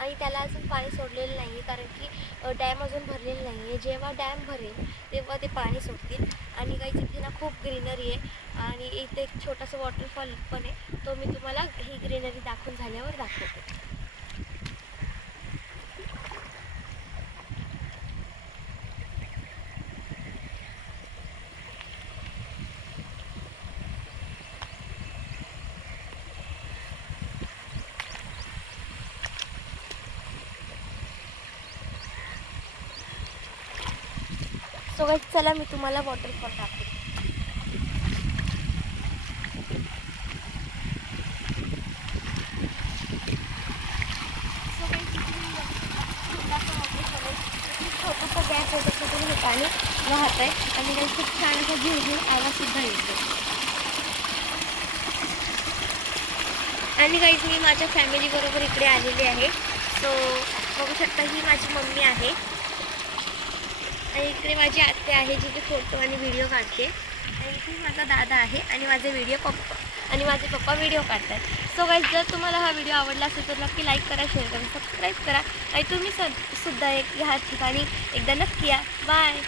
आणि त्याला अजून पाणी सोडलेलं नाही आहे, कारण की डॅम अजून भरलेलं नाही आहे. जेव्हा डॅम भरेल तेव्हा ते पाणी सोडतील. आणि काही इथे ना खूप ग्रीनरी आहे आणि इथे एक छोटासा वॉटरफॉल पण आहे. तो मी तुम्हाला ही ग्रीनरी दाखवून झाल्यावर दाखवते. सो गाईज चला मी तुम्हाला वॉटरफॉल दाखवते. सो गाईज छोटासा वॉटरफॉल आहे. छोटंसं गॅप आहे, त्याच्यातून हे पाणी वाहत आहे आणि काही खूप छान असं झिरझिर आवाजसुद्धा येतो. आणि गाईज मी माझ्या फॅमिलीबरोबर इकडे आलेली आहे. सो बघू शकता ही माझी मम्मी आहे आणि इकडे माझी आत्या आहे जी की फोटो आणि व्हिडिओ काढते. आणि इथे माझा दादा आहे आणि माझे पप्पा व्हिडिओ काढतात. सो गाईज जर तुम्हाला हा व्हिडिओ आवडला असेल तर नक्की लाईक करा, शेअर करा, सबस्क्राईब करा आणि तुम्ही सुद्धा ह्या ठिकाणी एकदा नक्की या. बाय.